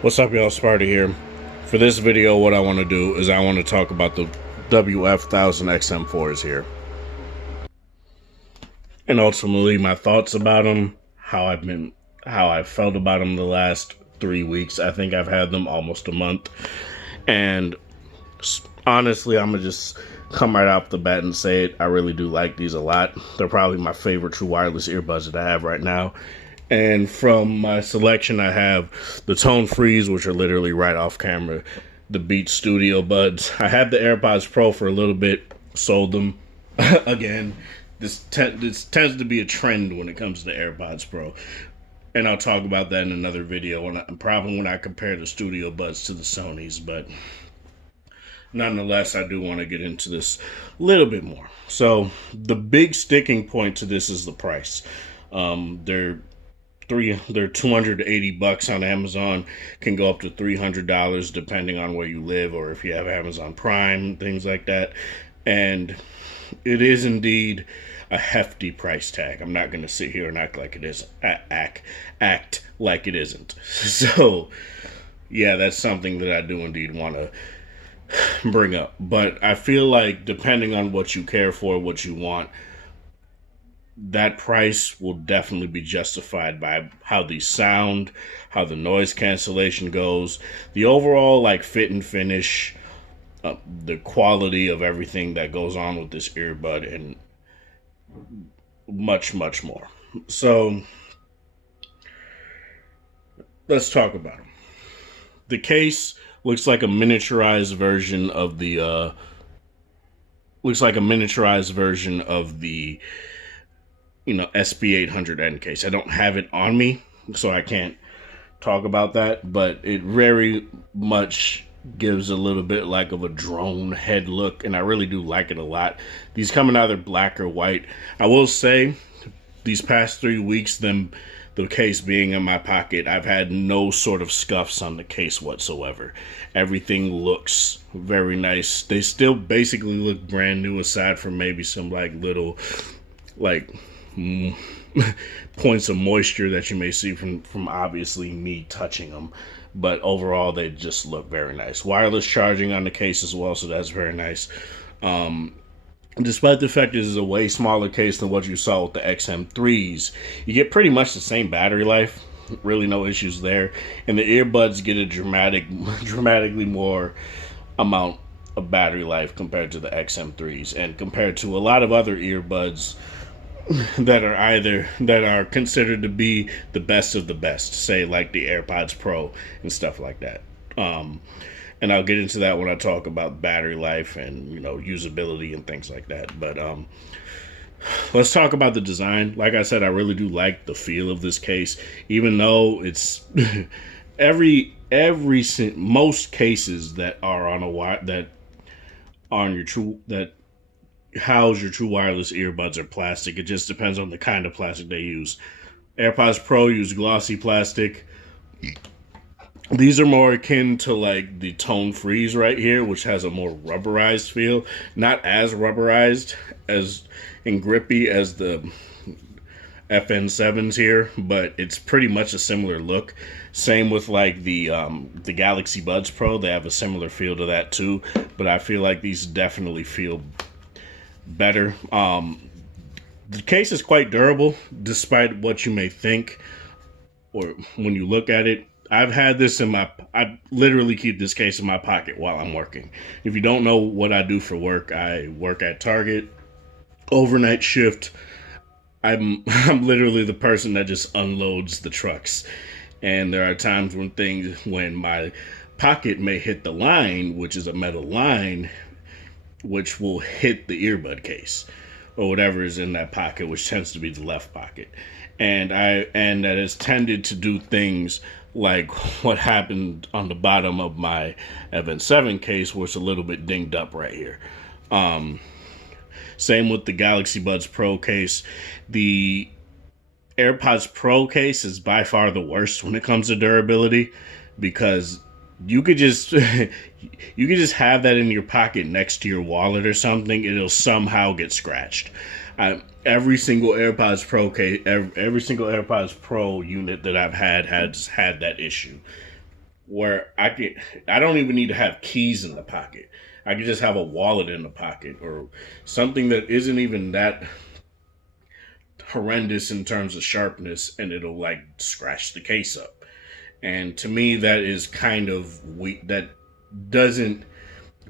What's up, y'all? Sparta here. For this video, what I want to do is I want to talk about the WF 1000 XM4s here. And ultimately my thoughts about them, how I felt about them the last 3 weeks. I think I've had them almost a month. And honestly, I'm going to just come right off the bat and say it. I really do like these a lot. They're probably my favorite true wireless earbuds that I have right now. And from my selection, I have the Tone Frees, which are literally right off camera, the Beats Studio Buds. I had the AirPods Pro for a little bit, sold them. Again, this tends to be a trend when it comes to AirPods Pro. And I'll talk about that in another video, probably when I compare the Studio Buds to the Sonys. But nonetheless, I do want to get into this a little bit more. So the big sticking point to this is the price. They're $280 on Amazon, can go up to $300 depending on where you live or if you have Amazon Prime, things like that. And it is indeed a hefty price tag. I'm not going to sit here and act like it is act like it isn't. So yeah, that's something that I do indeed want to bring up. But I feel like depending on what you care for, what you want, that price will definitely be justified by how these sound, how the noise cancellation goes, the overall fit and finish, the quality of everything that goes on with this earbud, and much, much more. So let's talk about them. The case looks like a miniaturized version of the SB800N case. I don't have it on me, so I can't talk about that, but it very much gives a little bit like of a drone head look, and I really do like it a lot. These come in either black or white. I will say, these past 3 weeks, the case being in my pocket, I've had no sort of scuffs on the case whatsoever. Everything looks very nice. They still basically look brand new, aside from maybe some little points of moisture that you may see from obviously me touching them, but overall they just look very nice. Wireless charging on the case as well, so that's very nice. Despite the fact this is a way smaller case than what you saw with the XM3s, you get pretty much the same battery life. Really no issues there, and the earbuds get a dramatically more amount of battery life compared to the XM3s, and compared to a lot of other earbuds that are considered to be the best of the best, say like the AirPods Pro and stuff like that. And I'll get into that when I talk about battery life and usability and things like that. But let's talk about the design. Like I said, I really do like the feel of this case, even though it's most cases that are on that house your true wireless earbuds are plastic. It just depends on the kind of plastic they use. AirPods Pro use glossy plastic. These are more akin to the Tone Frees right here, which has a more rubberized feel. Not as rubberized as and grippy as the FN7s here, but it's pretty much a similar look. Same with the Galaxy Buds Pro. They have a similar feel to that too, but I feel like these definitely feel better. The case is quite durable, despite what you may think or when you look at it. I've had this I literally keep this case in my pocket while I'm working. If you don't know what I do for work, I work at Target, overnight shift. I'm literally the person that just unloads the trucks. And there are times when my pocket may hit the line, which is a metal line, which will hit the earbud case or whatever is in that pocket, which tends to be the left pocket. And that has tended to do things like what happened on the bottom of my Event 7 case, where it's a little bit dinged up right here. Same with the Galaxy Buds Pro case. The AirPods Pro case is by far the worst when it comes to durability, because you could just have that in your pocket next to your wallet or something. It'll somehow get scratched. Every single AirPods Pro case, every single AirPods Pro unit that I've had has had that issue. where I don't even need to have keys in the pocket. I can just have a wallet in the pocket or something that isn't even that horrendous in terms of sharpness, and it'll like scratch the case up. And to me, that is kind of weak. That doesn't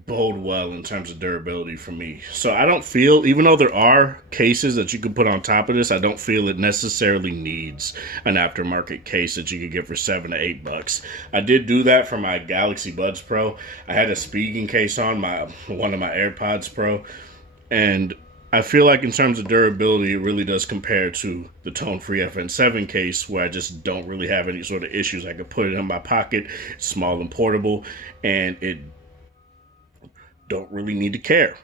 bode well in terms of durability for me. So I don't feel, even though there are cases that you can put on top of this, I don't feel it necessarily needs an aftermarket case that you could get for $7 to $8. I did do that for my Galaxy Buds Pro. I had a speaking case on one of my AirPods Pro, and I feel like in terms of durability, it really does compare to the tone-free FN7 case, where I just don't really have any sort of issues. I could put it in my pocket, it's small and portable, and it don't really need to care.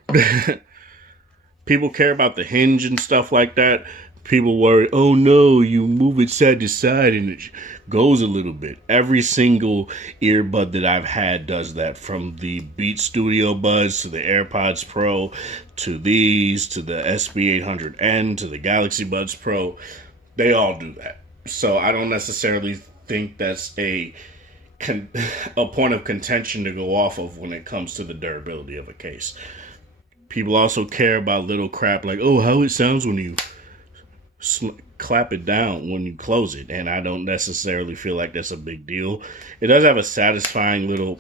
People care about the hinge and stuff like that. People worry, oh no, you move it side to side and it goes a little bit. Every single earbud that I've had does that, from the Beat Studio Buds to the AirPods Pro to these to the SB800N to the Galaxy Buds Pro. They all do that. So I don't necessarily think that's a point of contention to go off of when it comes to the durability of a case. People also care about little crap like, oh, how it sounds when you clap it down when you close it, and I don't necessarily feel like that's a big deal. It does have a satisfying little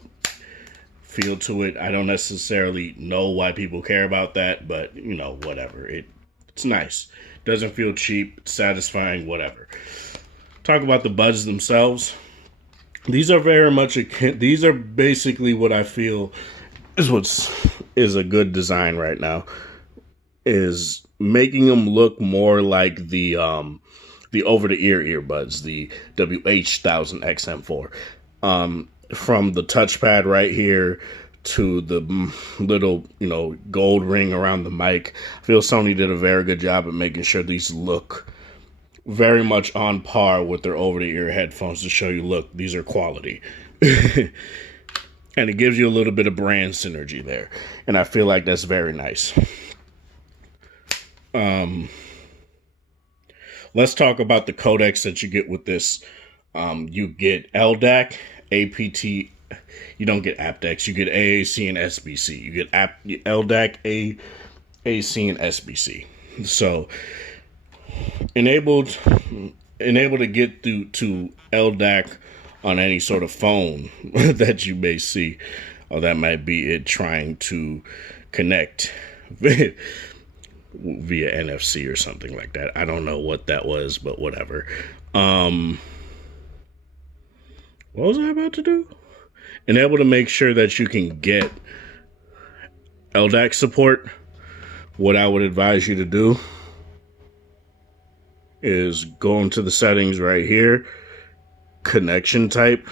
feel to it. I don't necessarily know why people care about that, but you know, whatever. It's nice. Doesn't feel cheap, satisfying, whatever. Talk about the buds themselves. These are very much these are basically what I feel is a good design right now, is making them look more like the over-the-ear earbuds, the WH-1000 XM4. From the touchpad right here to the little, gold ring around the mic. I feel Sony did a very good job at making sure these look very much on par with their over-the-ear headphones to show you, look, these are quality. And it gives you a little bit of brand synergy there. And I feel like that's very nice. Let's talk about the codecs that you get with this. You get LDAC, APT. You don't get aptX. You get AAC and SBC. You get LDAC, AAC, and SBC. So enabled to get through to LDAC on any sort of phone that you may see, or that might be it trying to connect via NFC or something like that. I don't know what that was, but whatever. What was I about to do? Enable to make sure that you can get LDAC support. What I would advise you to do is go into the settings right here, connection type.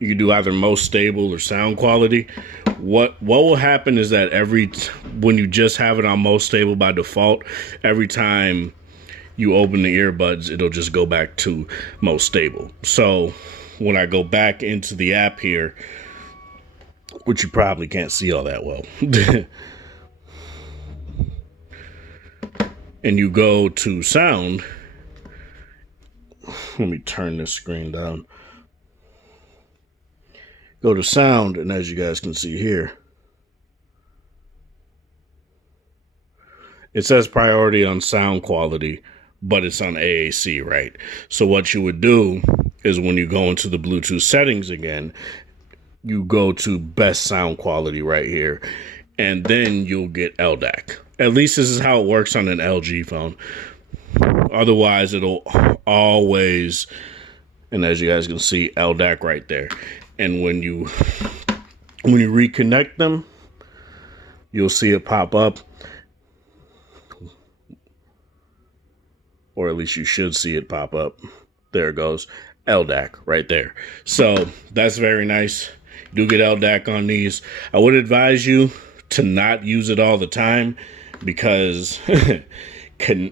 You can do either most stable or sound quality. What will happen is that when you just have it on most stable by default, every time you open the earbuds, it'll just go back to most stable. So when I go back into the app here, which you probably can't see all that well, and you go to sound, let me turn this screen down. Go to sound, and as you guys can see here, it says priority on sound quality, but it's on AAC, right? So what you would do is when you go into the Bluetooth settings again, you go to best sound quality right here, and then you'll get LDAC. At least this is how it works on an LG phone. Otherwise, it'll always, and as you guys can see, LDAC right there. And when you reconnect them, you'll see it pop up. Or at least you should see it pop up. There it goes. LDAC right there. So that's very nice. You do get LDAC on these. I would advise you to not use it all the time, because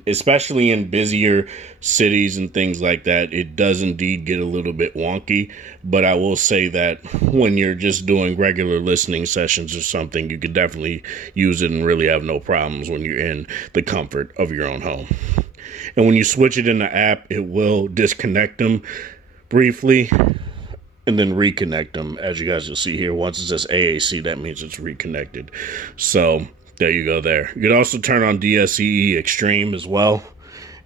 especially in busier cities and things like that, it does indeed get a little bit wonky. But I will say that when you're just doing regular listening sessions or something, you could definitely use it and really have no problems when you're in the comfort of your own home. And when you switch it in the app, it will disconnect them briefly and then reconnect them. As you guys will see here, once it says AAC, that means it's reconnected. So there you go there. You can also turn on DSEE Extreme as well,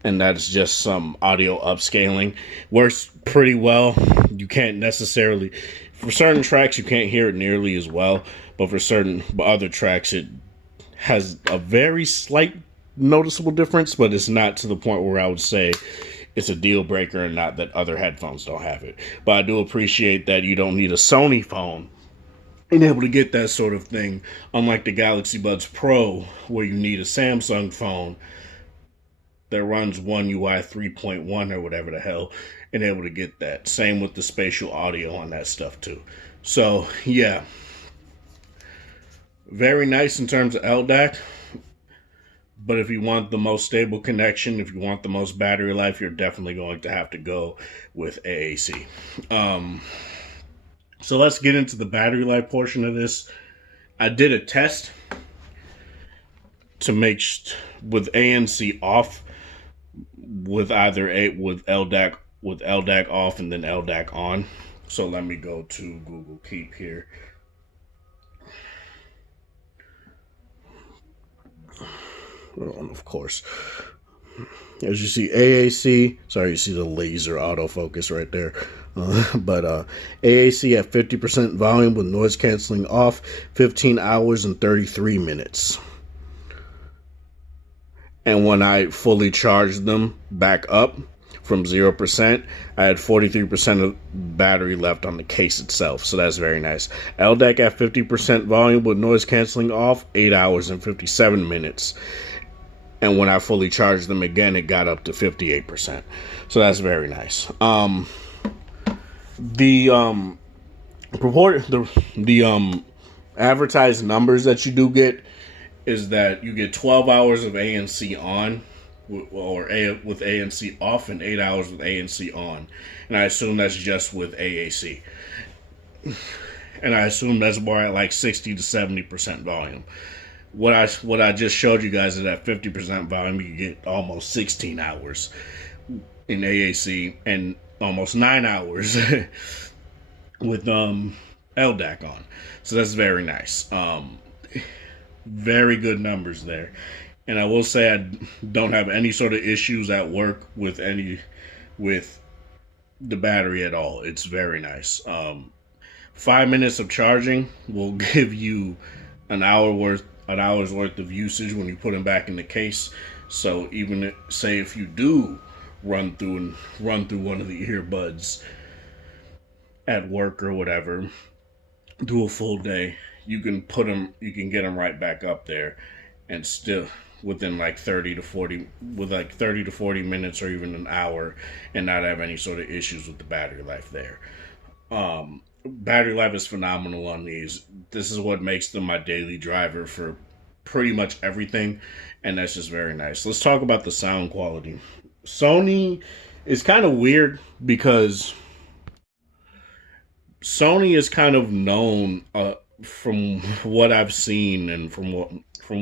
and that's just some audio upscaling. Works pretty well. You can't necessarily, for certain tracks, you can't hear it nearly as well, but for certain other tracks, it has a very slight noticeable difference, but it's not to the point where I would say it's a deal breaker, and not that other headphones don't have it. But I do appreciate that you don't need a Sony phone and able to get that sort of thing, unlike the Galaxy Buds Pro, where you need a Samsung phone that runs One UI 3.1 or whatever the hell, and able to get that. Same with the spatial audio on that stuff too. So yeah, very nice in terms of LDAC. But if you want the most stable connection, if you want the most battery life, you're definitely going to have to go with AAC. So let's get into the battery life portion of this. I did a test to make with ANC off, with either with LDAC off and then LDAC on. So let me go to Google Keep here. Of course, as you see, AAC, sorry, you see the laser autofocus right there, but AAC at 50% volume with noise canceling off, 15 hours and 33 minutes. And when I fully charged them back up from 0%, I had 43% of battery left on the case itself, so that's very nice. LDAC at 50% volume with noise canceling off, 8 hours and 57 minutes. And when I fully charged them again, it got up to 58%. So that's very nice. The advertised numbers that you do get is that you get 12 hours of ANC on, with ANC off, and 8 hours with ANC on. And I assume that's just with AAC. And I assume that's more at like 60 to 70% volume. What I just showed you guys is at 50% volume, you get almost 16 hours in AAC and almost 9 hours with LDAC on. So that's very nice. Very good numbers there. And I will say I don't have any sort of issues at work with the battery at all. It's very nice. 5 minutes of charging will give you an hour's worth of usage when you put them back in the case. So even say if you do run through one of the earbuds at work or whatever, do a full day, you can get them right back up there, and still within like 30 to 40 minutes or even an hour, and not have any sort of issues with the battery life there. Battery life is phenomenal on these. This is what makes them my daily driver for pretty much everything, and that's just very nice. Let's talk about the sound quality. Sony is kind of weird because Sony is kind of known, from what I've seen and from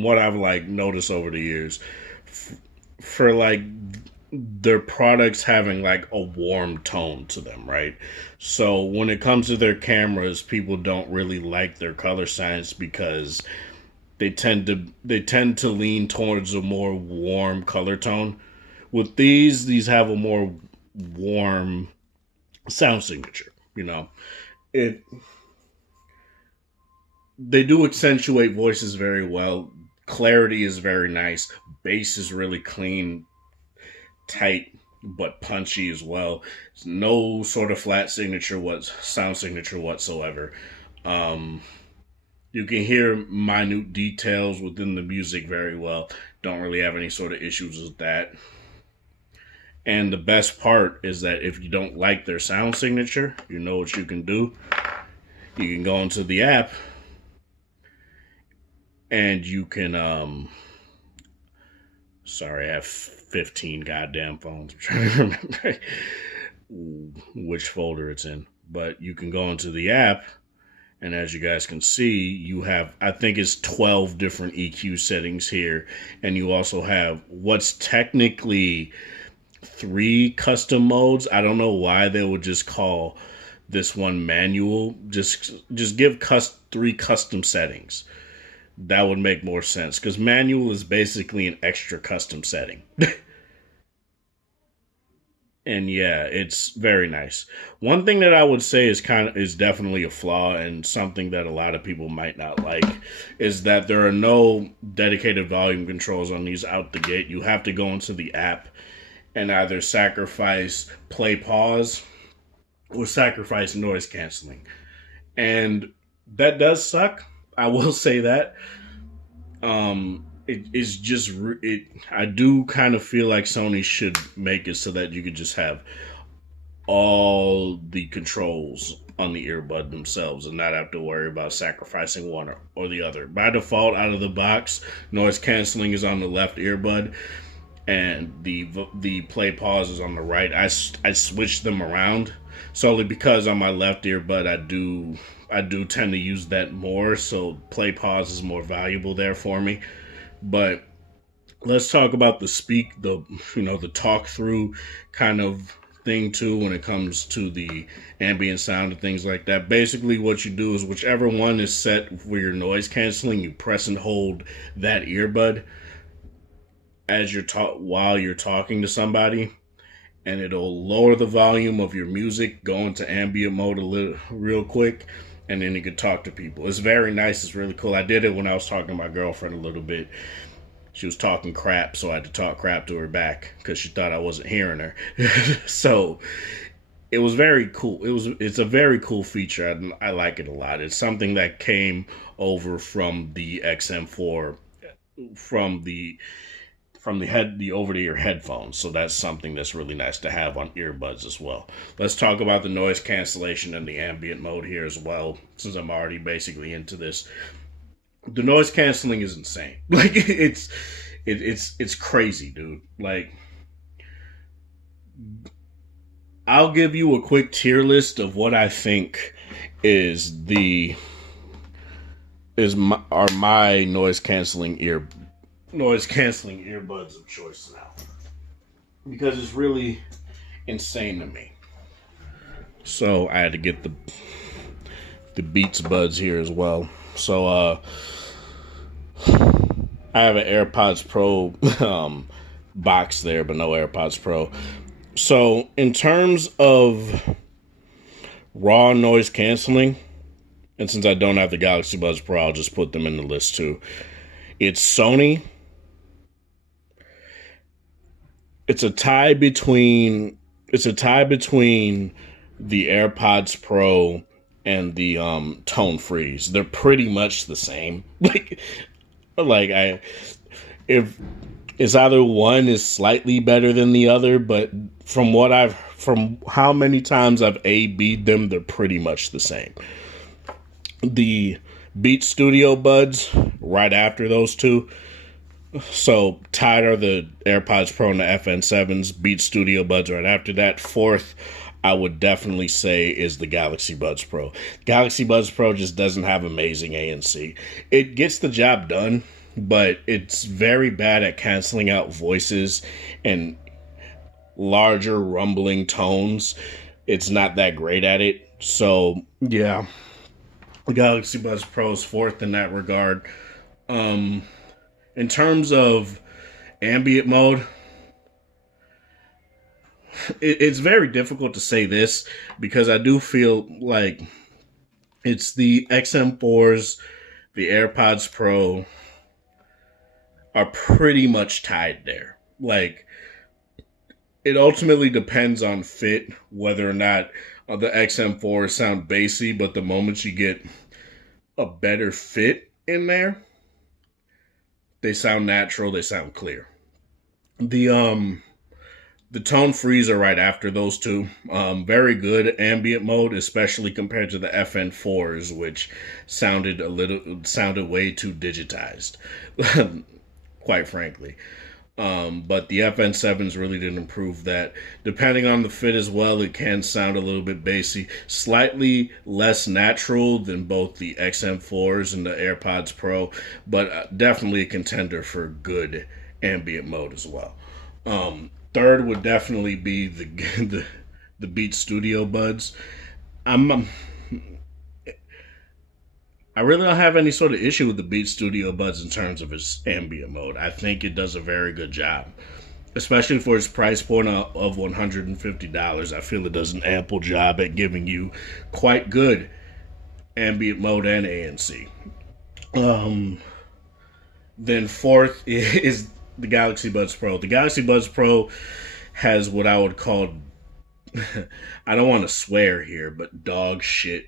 what I've like noticed over the years, for like their products having like a warm tone to them, right? So when it comes to their cameras, people don't really like their color science because they tend to lean towards a more warm color tone. With these have a more warm sound signature, you know. They do accentuate voices very well. Clarity is very nice. Bass is really clean, tight, but punchy as well. It's no sort of flat sound signature whatsoever. You can hear minute details within the music very well. Don't really have any sort of issues with that. And the best part is that if you don't like their sound signature, you know what you can do. You can go into the app and you can, sorry, I have 15 goddamn phones. I'm trying to remember which folder it's in. But you can go into the app, and as you guys can see, you have, I think it's 12 different EQ settings here. And you also have what's technically 3 custom modes. I don't know why they would just call this one manual. Just give 3 custom settings. That would make more sense because manual is basically an extra custom setting. And yeah, it's very nice. One thing that I would say is definitely a flaw and something that a lot of people might not like is that there are no dedicated volume controls on these out the gate. You have to go into the app and either sacrifice play pause or sacrifice noise canceling. And that does suck. I will say that. It is just it. I do kind of feel like Sony should make it so that you could just have all the controls on the earbud themselves and not have to worry about sacrificing one or the other. By default, out of the box, noise canceling is on the left earbud, and the play pause is on the right. I switched them around solely because on my left earbud I do tend to use that more, so play pause is more valuable there for me. But let's talk about the talk through kind of thing too when it comes to the ambient sound and things like that. Basically what you do is whichever one is set for your noise canceling, you press and hold that earbud as while you're talking to somebody, and it'll lower the volume of your music, go into ambient mode real quick, and then you can talk to people. It's very nice. It's really cool. I did it when I was talking to my girlfriend a little bit. She was talking crap, so I had to talk crap to her back because she thought I wasn't hearing her. So it was very cool. It's a very cool feature. I like it a lot. It's something that came over from the XM4 from the over-the-ear headphones. So that's something that's really nice to have on earbuds as well. Let's talk about the noise cancellation and the ambient mode here as well, since I'm already basically into this. The noise canceling is insane. Like it's crazy, dude. Like, I'll give you a quick tier list of what I think are my noise canceling earbuds of choice now, because it's really insane to me. So I had to get the Beats buds here as well. So I have an Airpods Pro box there, but no Airpods Pro. So in terms of raw noise canceling, and since I don't have the Galaxy Buds Pro, I'll just put them in the list too. It's Sony. It's a tie between the AirPods Pro and the Tone Freeze. They're pretty much the same. If it's either one is slightly better than the other, but from how many times I've A/B'd them, they're pretty much the same. The Beats Studio Buds right after those two. So tied are the AirPods Pro and the FN7s. Beats Studio Buds right after that. Fourth, I would definitely say, is the Galaxy Buds Pro. Galaxy Buds Pro just doesn't have amazing ANC. It gets the job done, but it's very bad at canceling out voices and larger rumbling tones. It's not that great at it. So yeah, the Galaxy Buds Pro is fourth in that regard. In terms of ambient mode, it's very difficult to say this because I do feel like it's the XM4s, the AirPods Pro are pretty much tied there. Like, it ultimately depends on fit, whether or not the XM4s sound bassy, but the moment you get a better fit in there, they sound natural, they sound clear. The Tone Freeze are right after those two. Very good ambient mode, especially compared to the FN4s, which sounded way too digitized, quite frankly. But the FN7s really didn't improve that. Depending on the fit as well, it can sound a little bit bassy, slightly less natural than both the XM4s and the AirPods Pro, but definitely a contender for good ambient mode as well. Third would definitely be the Beats Studio Buds. I'm I really don't have any sort of issue with the Beats Studio Buds in terms of its ambient mode. I think it does a very good job, especially for its price point of $150. I feel it does an ample job at giving you quite good ambient mode and ANC. Um, then fourth is the Galaxy Buds Pro. The Galaxy Buds Pro has what I would call, I don't want to swear here, but dog shit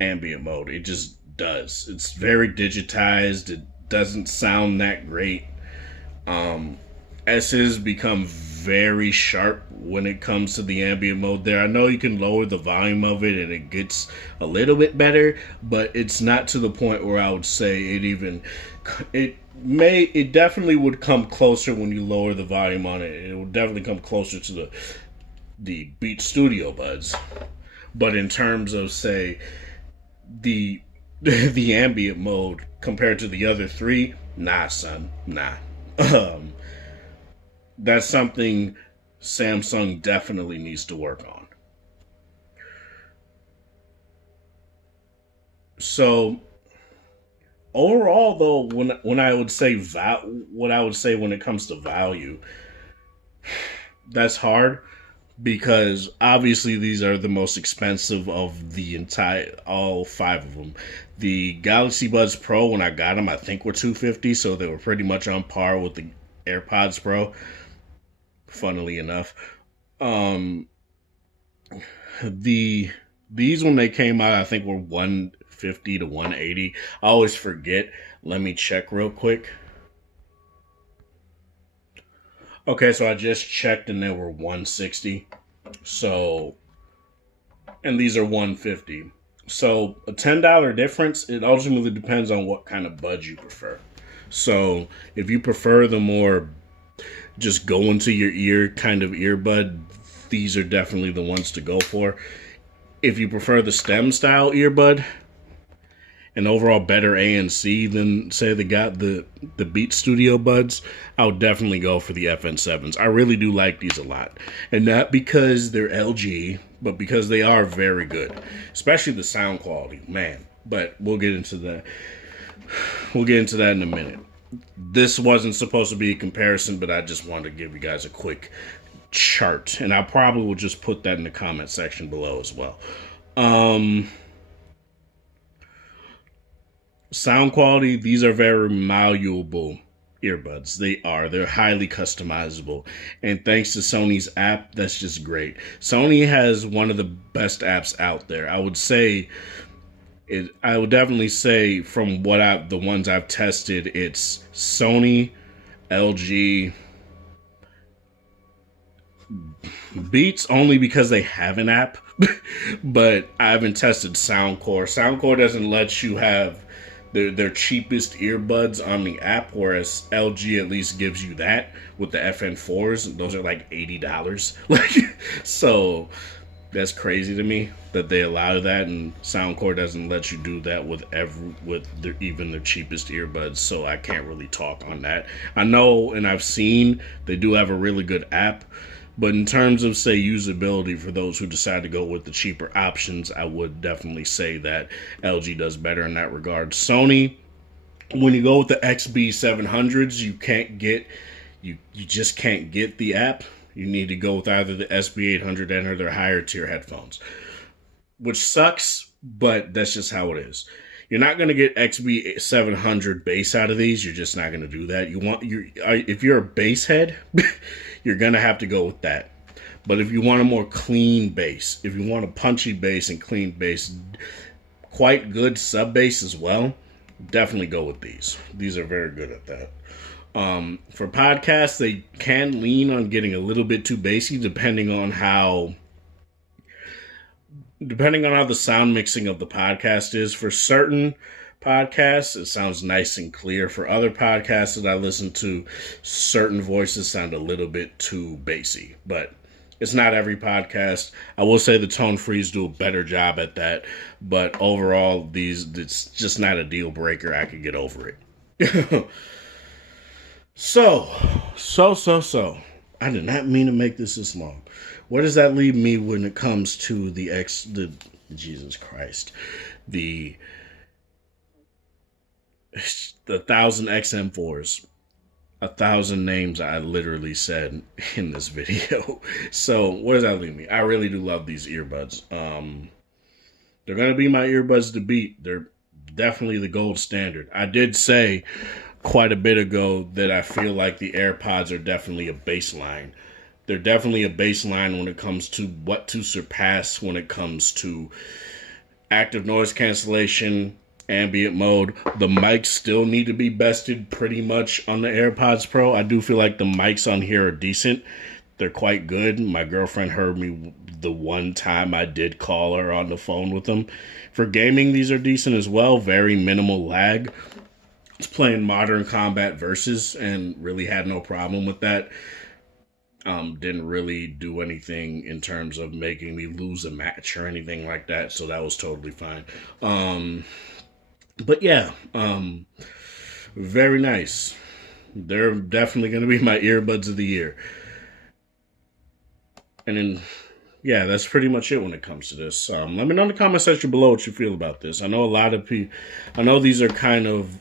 ambient mode. It just does. It's very digitized. It doesn't sound that great. S's become very sharp when it comes to the ambient mode there. I know you can lower the volume of it and it gets a little bit better, but it's not to the point where I would say it definitely would come closer when you lower the volume on it. It would definitely come closer to the Beat Studio Buds. But in terms of, say, the the ambient mode compared to the other three, nah, son, nah. That's something Samsung definitely needs to work on. So overall, though, when I would say what I would say when it comes to value, that's hard because obviously these are the most expensive of the entire all five of them. The Galaxy Buds Pro, when I got them, I think were $250, so they were pretty much on par with the AirPods Pro. Funnily enough, um, these when they came out, I think were 150 to 180. I always forget. Let me check real quick. Okay, so I just checked and they were 160. So, and these are 150. So a $10 difference. It ultimately depends on what kind of buds you prefer. So if you prefer the more just go into your ear kind of earbud, these are definitely the ones to go for. If you prefer the stem style earbud and overall better ANC than say the Beat Studio Buds, I would definitely go for the FN7s. I really do like these a lot. And not because they're LG, but because they are very good. Especially the sound quality, man. But we'll get into that. We'll get into that in a minute. This wasn't supposed to be a comparison, but I just wanted to give you guys a quick chart. And I probably will just put that in the comment section below as well. Sound quality, these are very malleable earbuds. They're highly customizable. And thanks to Sony's app, that's just great. Sony has one of the best apps out there. I would definitely say from the ones I've tested, it's Sony, LG, Beats only because they have an app, but I haven't tested Soundcore. Soundcore doesn't let you have their cheapest earbuds on the app, whereas LG at least gives you that with the FN4s. Those are like $80. So that's crazy to me that they allow that, and Soundcore doesn't let you do that with even their cheapest earbuds. So I can't really talk on that. I know, and I've seen they do have a really good app, but in terms of, say, usability for those who decide to go with the cheaper options, I would definitely say that LG does better in that regard. Sony, when you go with the XB700s, you just can't get the app. You need to go with either the SB800N or their higher tier headphones, which sucks, but that's just how it is. You're not going to get XB700 bass out of these. You're just not going to do that. If you're a bass head, you're going to have to go with that. But if you want a more clean bass, if you want a punchy bass and clean bass, quite good sub bass as well, definitely go with these. These are very good at that. For podcasts, they can lean on getting a little bit too bassy depending on how the sound mixing of the podcast is. For certain podcasts, it sounds nice and clear. For other podcasts that I listen to, certain voices sound a little bit too bassy, but it's not every podcast. I will say the Tone Frees do a better job at that, but overall, it's just not a deal breaker. I could get over it. So. I did not mean to make this long. Where does that leave me when it comes to Jesus Christ, the 1,000 XM4s? 1,000 names I literally said in this video. So where does that leave me? I really do love these earbuds. They're gonna be my earbuds to beat. They're definitely the gold standard. I did say quite a bit ago that I feel like the AirPods are definitely a baseline. They're definitely a baseline when it comes to what to surpass when it comes to active noise cancellation, ambient mode. The mics still need to be bested pretty much on the AirPods Pro. I do feel like the mics on here are decent. They're quite good. My girlfriend heard me the one time I did call her on the phone with them. For gaming, these are decent as well. Very minimal lag. It's playing Modern Combat Versus and really had no problem with that. Didn't really do anything in terms of making me lose a match or anything like that, so that was totally fine. But yeah, very nice. They're definitely going to be my earbuds of the year. And then, yeah, that's pretty much it when it comes to this. Let me know in the comment section below what you feel about this. I know a lot of people, I know these are kind of,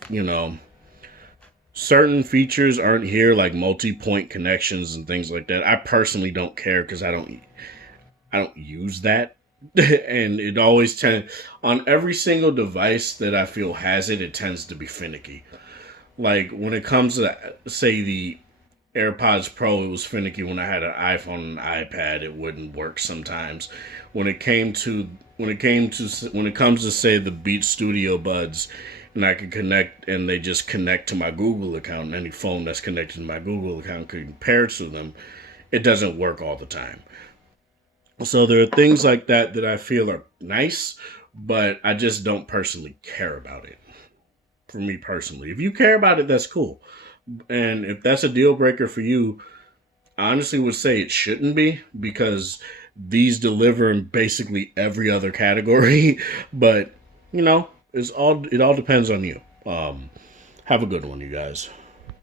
certain features aren't here, like multi-point connections and things like that. I personally don't care because I don't use that. And it always on every single device that I feel has it, it tends to be finicky. Like when it comes to, say, the AirPods Pro, it was finicky. When I had an iPhone and an iPad, it wouldn't work sometimes. When it comes to say the Beats Studio Buds, and I can connect, and they just connect to my Google account, and any phone that's connected to my Google account can compare to them, it doesn't work all the time. So there are things like that that I feel are nice, but I just don't personally care about it. For me personally, if you care about it, that's cool. And if that's a deal breaker for you, I honestly would say it shouldn't be, because these deliver in basically every other category. But it all depends on you. Have a good one, you guys.